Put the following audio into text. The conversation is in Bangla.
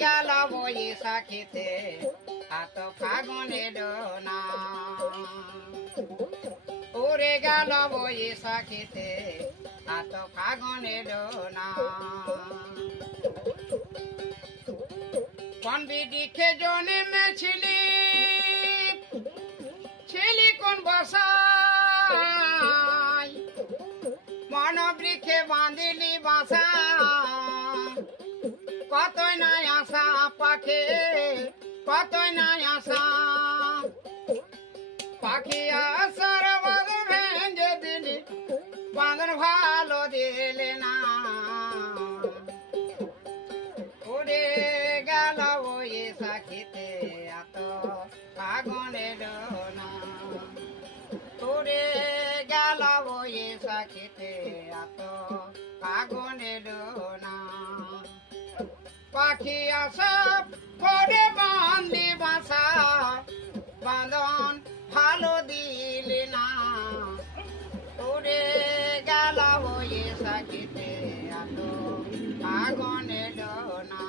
গেল বৈশাখীতে এত ফাগুনে ডোনা উড়ে গেল বৈশাখীতে এত ফাগুনে ডোনা কোন বিদিকে জন্মেছিলি ছিলি কোন বাসায় মন বৃক্ষে বাঁধিলি বাসা কতই নাই আশা পাখি কতই নাই আশা পাখি আশার বাঁধন ভেঙে দিলি বাঁধন ভালো দিলে না উড়ে গেল বৈশাখীতে এত ফাগুনে ডোনা উড়ে গেল বৈশাখীতে এত ফাগুনে ডোনা পাখি আশা করে বাঁধলি বাসা বাঁধন ভালো দিলি না উড়ে গেল বৈশাখীতে এত ফাগুনে ডোনা